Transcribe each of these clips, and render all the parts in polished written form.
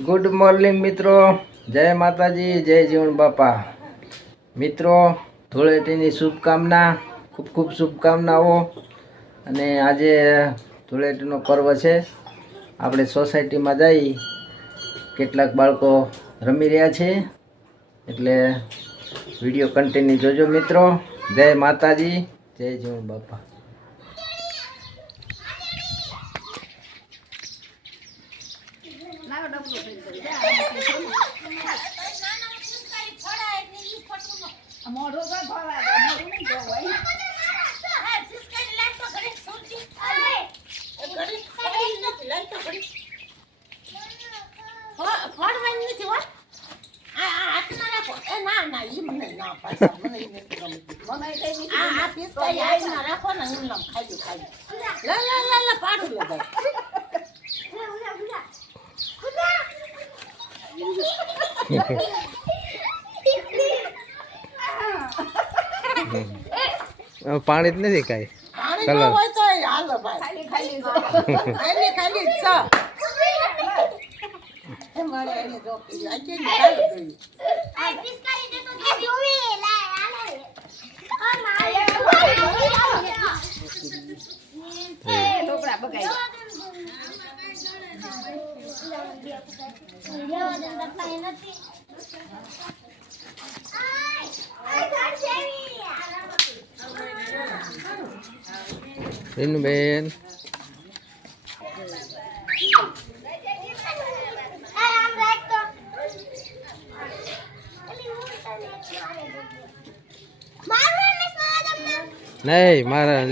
Good morning મિત્રો, જય માતાજી, જય જીવણ બાપા. મિત્રો, ધૂળેટીની શુભકામના, ખૂબ ખૂબ શુભકામનાઓ. અને આજે ધૂળેટીનો પર્વ છે. આપણે સોસાયટીમાં જઈ કેટલાક બાળકો રમી રહ્યા છે, એટલે વિડીયો કન્ટિન્યુ જોજો મિત્રો. જય માતાજી, જય જીવણ બાપા. પાણી જ નથી કઈ કલર બેન નહીં મારા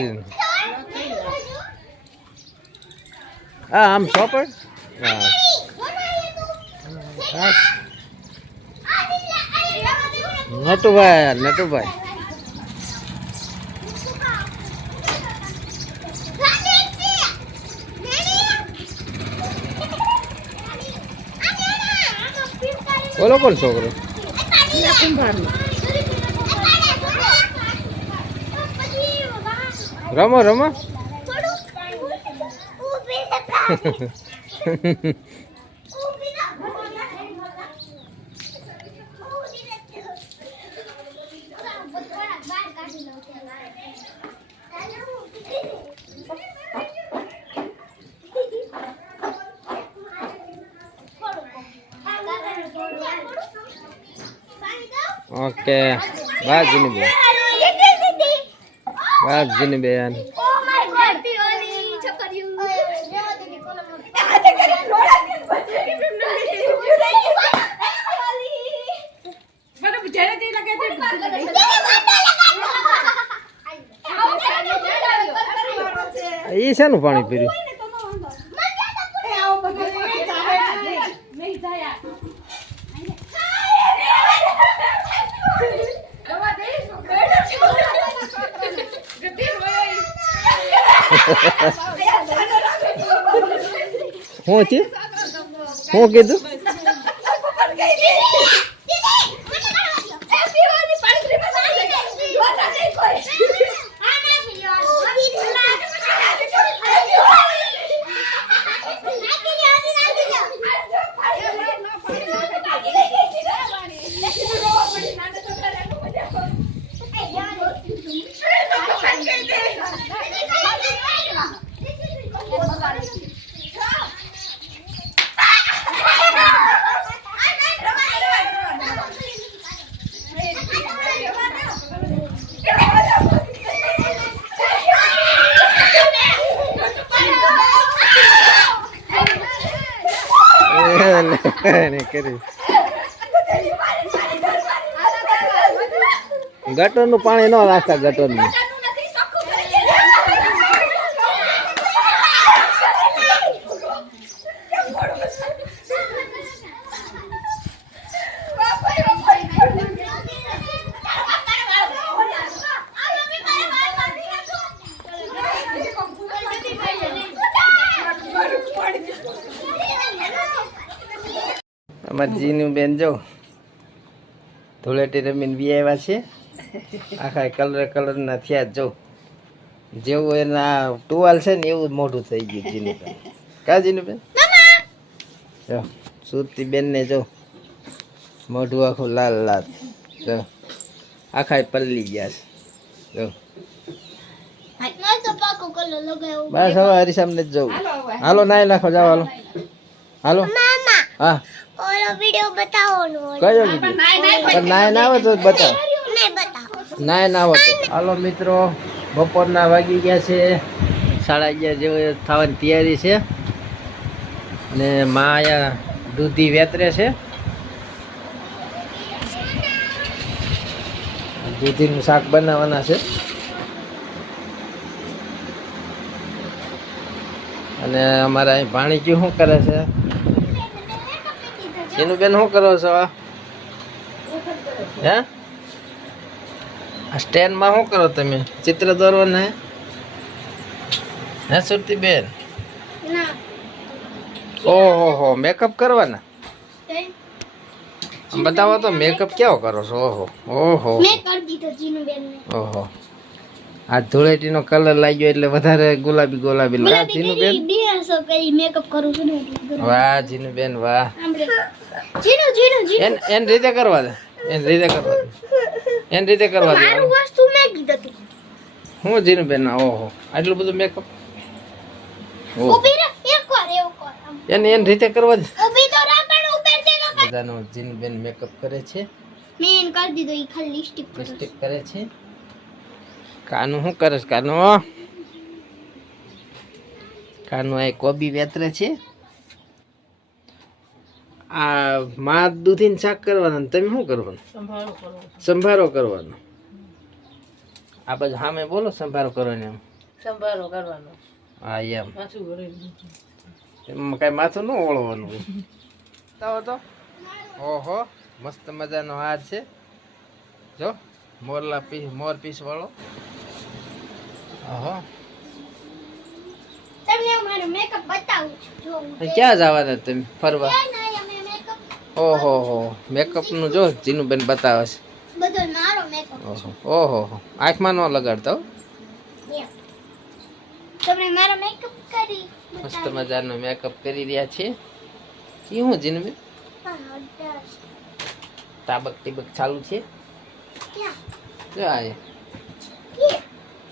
આમ ચોપડ નટુભાઈ નટુભાઈ બોલો કોણ છોકરો રમો રમો ઓકે બાદ જીની બેન બાદ જીની બેન એ શાનું પાણી પીર્યું હું છે હું કીધું ગટર નું પાણી ન રાખતા ગટર નું અમારી જીનું બેન જો ધૂળેટી રમીને બી આવ્યા છે. આખા કલર ના થયા જો જેવું એના ટુવાલ છે ને એવું મોઢું થઈ ગયું જીનું બેન. કા જીનું બેન જો સુરતી બેન ને જો મોઢું આખું લાલ લાલ, જો આખા પલળી ગયા છે. જો બસ હવે હરીસામ ને જ જવું. હાલો નાઈ નાખો, જાઓ હાલો હાલો. હા કયો વિડીયો નાય ના આવે તો બતાવો, નાય ના આવે તો. હાલો મિત્રો, બપોરના વાગી ગયા છે 11:30 જેવી થવાની તૈયારી છે. અને માં અહીંયા દૂધી વેતરે છે. દૂધીનું શાક બનાવવાના છે. અને અમારા અહીં ભાણીજી શું કરે છે? એનું બેન શું કરો છો? હે આ સ્ટેન્ડમાં શું કરો તમે? ચિત્ર દોરવાના હે સુરતી બેન? ઓહો મેકઅપ કરવાના? બતાવો તો મેકઅપ કેવો કરો છો? ઓહો ઓહો ઓહો, આ ધૂળેટીનો કલર લાગ્યો એટલે વધારે ગુલાબી ગુલાબી લાગે. જીનુબેન મેકઅપ કરું છું. વાહ જીનુબેન વાહ. એન રીતે કરવા દે, એન રીતે કરવા દે, એન રીતે કરવા દે. હું જીનુબેન ઓહો આટલું બધું મેકઅપ એન રીતે કરવા દે. બધાનો જીનુબેન મેકઅપ કરે છે. મેં કરી દીધો, ઈ ખાલી લિપસ્ટિક કરે છે. કાનું શું કરે છે? કાનું આ કોબી વેતરે છે. આ માં દૂધીને શાક કરવાનું, તમે શું કરવાનું? સંભારો કરવાનો. આ બાજુ સામે બોલો, સંભારો કરવાનો. એમ સંભારો કરવાનો. હા એમ એમાં કઈ માથું ન ઓળવાનું. તો ઓહો મસ્ત મજાનો હાર છે. જો મોર પીસ વાળો. ઓહો તમને મારો મેકઅપ બતાવું છું. ક્યાં જવાના તમે ફરવા? ઓહો હો મેકઅપ નું જો જીનુબેન બતાવે છે. બધો મારો મેકઅપ. ઓહો આંખમાં ન લગાડતો. તમને મારો મેકઅપ કરી મસ્ત મજાનો મેકઅપ કરી રહ્યા છે. ઈ હું જીનુબેન તાબક ટીબક ચાલુ છે. જો આ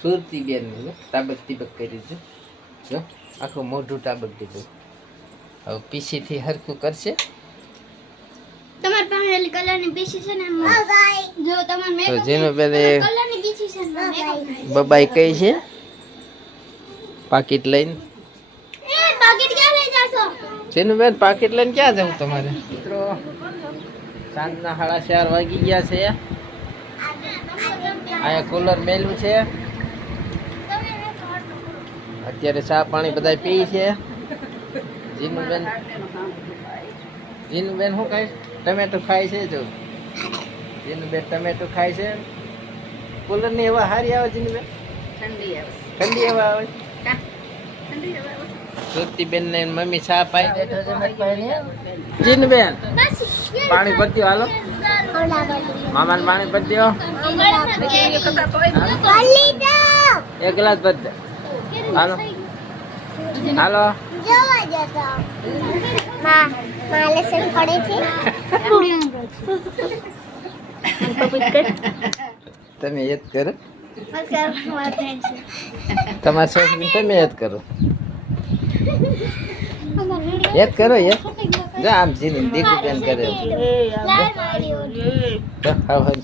સુરતી બેન તાબક ટીબક કરી છે. જો આખું મોઢું ટાબક દીધું. હવે પીસી થી હરખું કરશે. તમાર પાસે કલરની પીસી છે ને? જો તમાર મેકઅપ જેનો બેને કલરની પીસી છે ને બબાઈ કઈ છે પાકીટ લઈને. એ પાકીટ ક્યાં લઈ જાશો? જેનો બેન પાકીટ લઈને ક્યાં જાવ તમારે? મિત્રો સાંજના 4:30 વાગી ગયા છે. અહીંયા કુલર મેલું છે. અત્યારે ચા પાણી બધા પી છે. જીનુબેન શું ખાય? ટમેટો ખાય છે. જો જીનુબેન ટમેટો ખાય છે. કુલર ની હવા સારી આવે જીનુબેન? ઠંડી હવા આવે. સુરતીબેન ને મમ્મી ચા પાઈ બેઠો છે. જીનુબેન પાણી ભરી દો. હાલો મામાને પાણી ભરી દો. એક ગ્લાસ ભરી દો. હાલો હાલો તમે યાદ કરો. તમારા છોકરી તમે યાદ કરો. યાદ કરો. યાદ જો આમ જીને દીકરી બેન કરે.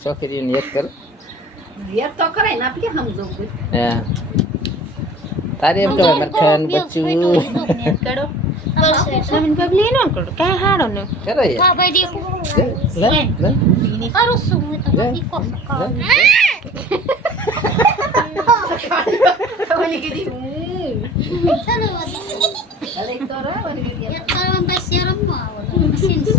છોકરીઓને યાદ કરો. યાદ તો કરાય ને આપણે સમજો. હા તારે એમ કહેવાય મરખાન બચ્ચું કરો. સામીન પગલી ન કરો કાય હાડો ન કરો. યાર લે લે કરું છું હું તો બધી કોસ કરું. ઓલી કીધી ચલો અરે કરો ઓલી કીધી કરો બસ શરમ ન આવો મશીન છે.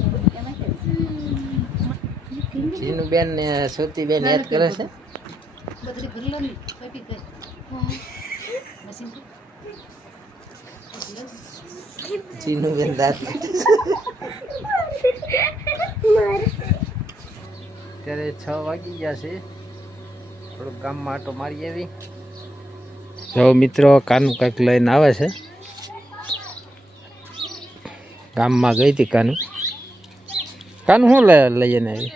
જીનુબેન ને સુરતીબેન યાદ કરે છે. બધી ભરલો ની કપી કર મશીન જીનુબેન દાંત અત્યારે 6 વાગી ગયા છે. થોડુંક ગામમાં આટો મારી આવી. જો મિત્રો કાનું કાંઈક લઈને આવે છે. ગામમાં ગઈ હતી કાનું કાનું શું લઈને આવી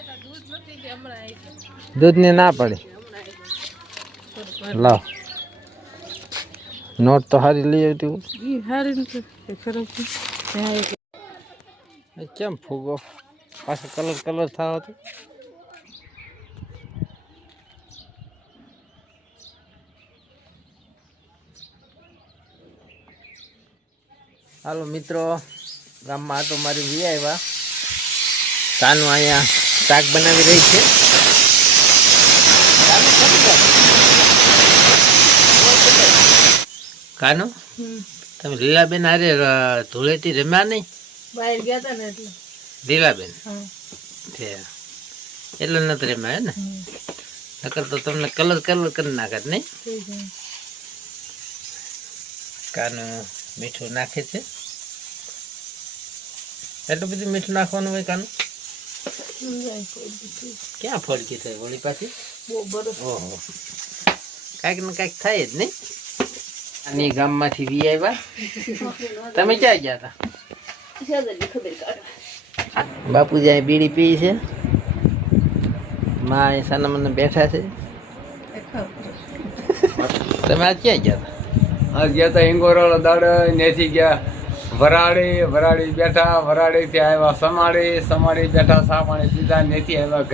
દૂધની ના પડે લાવ નોટ તો સારી લઈ આવતી કેમ ફૂગો પાછો કલર થાવ હતો હાલો મિત્રો ગામમાં આટો મારી વી આવ્યા કાનું અહીંયા શાક બનાવી રહી છે કાનું તમે લીલાબેન અરે ધૂળેટી રમ્યા નહીં બહાર ગયા હતા ને એટલે લીલાબેન એટલે નથી રમ્યા ને નકર તો તમને કલર કરી નાખત નહીં કાનું મીઠું નાખે છે એટલું બધું મીઠું નાખવાનું હોય કાનું ક્યાં ફળકી થાય વળી પાછી ઓહો કાંઈક ને કાંઈક થાય જ નહીં આની ગામમાંથી વી આવ્યા તમે ક્યાં ગયા હતા બાપુજી અહીં બીડી પી છે માં અહીં સાના મને બેઠા છે તમે આજ ક્યાં ગયા હતા આ ગયા તા હિંગોરાળા દાડે ત્યાંથી ગયા વરાડી બેઠા વરાડીથી આવ્યા સમાડી બેઠા સા પાણી પીધા ત્યાંથી આવ્યા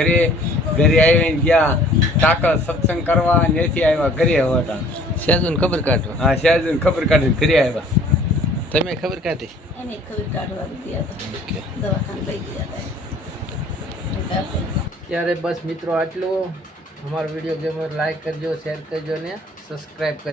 ઘરે આવીને ગયા તાકત સત્સંગ કરવા ત્યાંથી આવ્યા ઘરે હતા સહેજુને ખબર કાઢવા હા સહેજુને ખબર કાઢીને ઘરે આવ્યા તમે ખબર કાઢી ત્યારે બસ મિત્રો આટલું અમારો વિડીયો ગમે લાઈક કરજો શેર કરજો ને સબસ્ક્રાઈબ કરજો